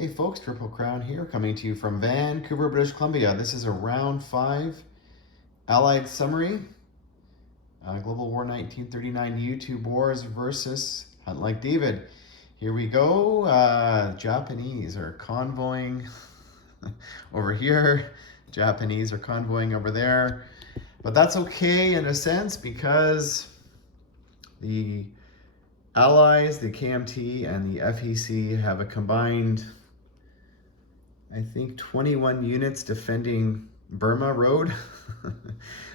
Hey folks, Triple Crown here, coming to you from Vancouver, British Columbia. This is a round 5 Allied summary. Global War 1939 YouTube Wars versus HuntLikeDavid. Here we go. Japanese are convoying over here. Japanese are convoying over there. But that's okay in a sense because the Allies, the KMT, and the FEC have a combined, I think, 21 units defending Burma Road.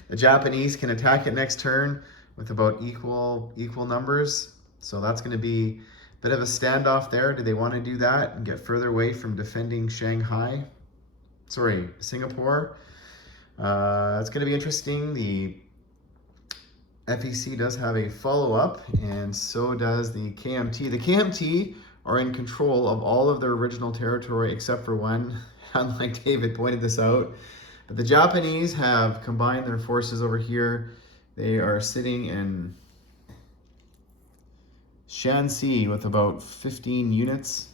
The Japanese can attack it next turn with about equal numbers. So that's going to be a bit of a standoff there. Do they want to do that and get further away from defending Singapore? It's going to be interesting. The FEC does have a follow-up, and so does the KMT. The KMT are in control of all of their original territory except for one. HuntLikeDavid pointed this out. But the Japanese have combined their forces over here. They are sitting in Shanxi with about 15 units,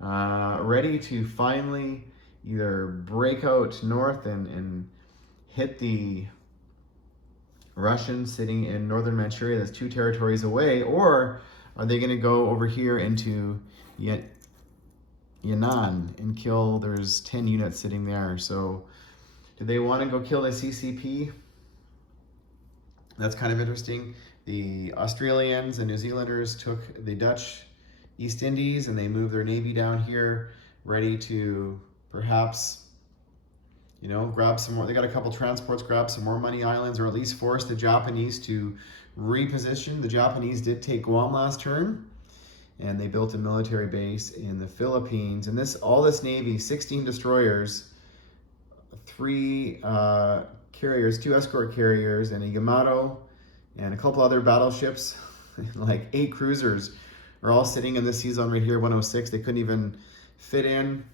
ready to finally either break out north and hit the Russians sitting in northern Manchuria, that's 2 territories away, or are they going to go over here into Yan'an and kill? There's 10 units sitting there. So do they want to go kill the CCP? That's kind of interesting. The Australians and New Zealanders took the Dutch East Indies and they moved their navy down here, ready to perhaps, grab some more. They got a couple transports, grab some more money islands, or at least force the Japanese to reposition. The Japanese did take Guam last turn, and they built a military base in the Philippines. And all this navy, 16 destroyers, 3 carriers, 2 escort carriers, and a Yamato, and a couple other battleships, like 8 cruisers, are all sitting in the sea zone right here, 106. They couldn't even fit in.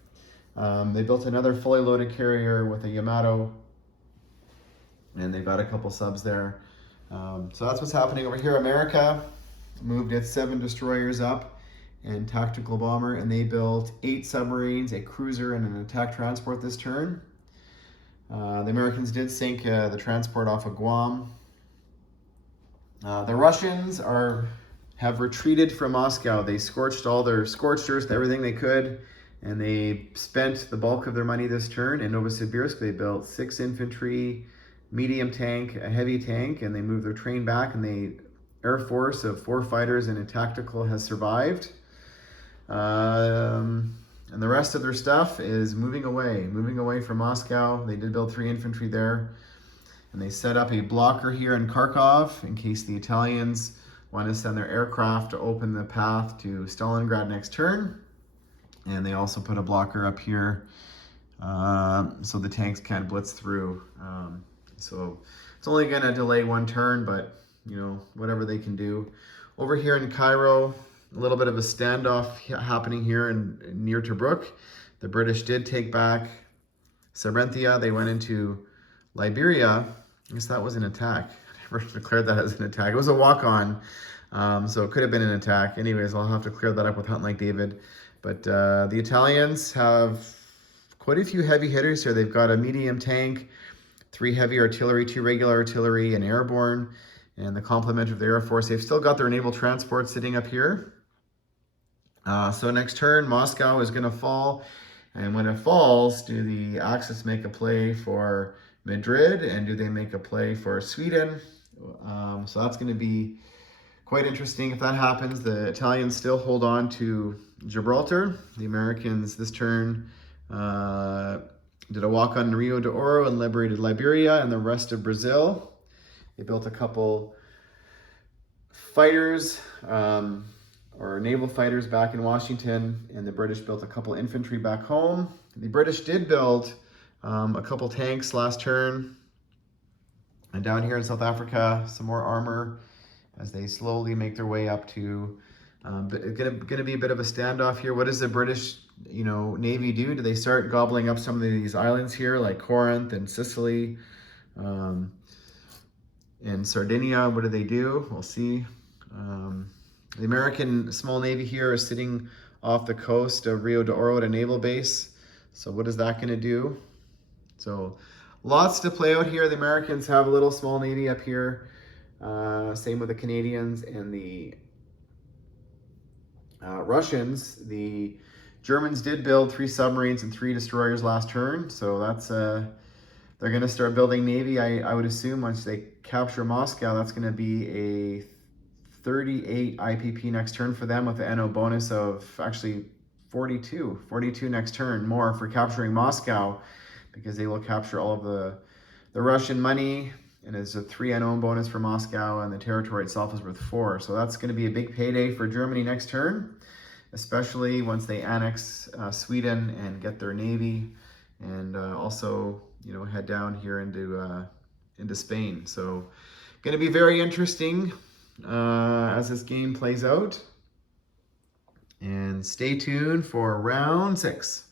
They built another fully loaded carrier with a Yamato, and they've got a couple subs there. So that's what's happening over here. America moved its 7 destroyers up and tactical bomber, and they built 8 submarines, a cruiser, and an attack transport this turn. The Americans did sink the transport off of Guam. The Russians have retreated from Moscow. They scorched all their scorched earth, everything they could, and they spent the bulk of their money this turn. In Novosibirsk, they built 6 infantry, medium tank, a heavy tank, and they moved their train back, and the air force of 4 fighters and a tactical has survived. And the rest of their stuff is moving away from Moscow. They did build 3 infantry there, and they set up a blocker here in Kharkov in case the Italians want to send their aircraft to open the path to Stalingrad next turn. And they also put a blocker up here so the tanks can't blitz through. So it's only going to delay 1 turn, but whatever they can do. Over here in Cairo, a little bit of a standoff happening here near Tobruk. The British did take back Sabenthia. They went into Liberia. I guess that was an attack. I never declared that as an attack. It was a walk-on, so it could have been an attack. Anyways, I'll have to clear that up with HuntLikeDavid. But the Italians have quite a few heavy hitters here. They've got a medium tank, 3 heavy artillery, 2 regular artillery, and airborne, and the complement of the Air Force. They've still got their naval transport sitting up here. So next turn, Moscow is going to fall. And when it falls, do the Axis make a play for Madrid, and do they make a play for Sweden? So that's going to be quite interesting. If that happens, the Italians still hold on to Gibraltar. The Americans this turn did a walk on Rio de Oro and liberated Liberia and the rest of Brazil. They built a couple fighters, or naval fighters back in Washington, and the British built a couple infantry back home. The British did build a couple tanks last turn. And down here in South Africa, some more armor as they slowly make their way up to, but gonna be a bit of a standoff here. What does the British, Navy do? Do they start gobbling up some of these islands here, like Corinth and Sicily, and Sardinia? What do they do? We'll see. The American small navy here is sitting off the coast of Rio de Oro at a naval base. So what is that going to do? So lots to play out here. The Americans have a little small navy up here. Same with the Canadians and the Russians. The Germans did build 3 submarines and 3 destroyers last turn. So that's they're going to start building navy. I would assume once they capture Moscow, that's going to be a 38 IPP next turn for them, with the NO bonus of actually 42 next turn more for capturing Moscow, because they will capture all of the Russian money, and it's a 3 NO bonus for Moscow, and the territory itself is worth 4. So that's going to be a big payday for Germany next turn, especially once they annex Sweden and get their navy, and also, you know, head down here into Spain. So going to be very interesting as this game plays out. And stay tuned for round 6.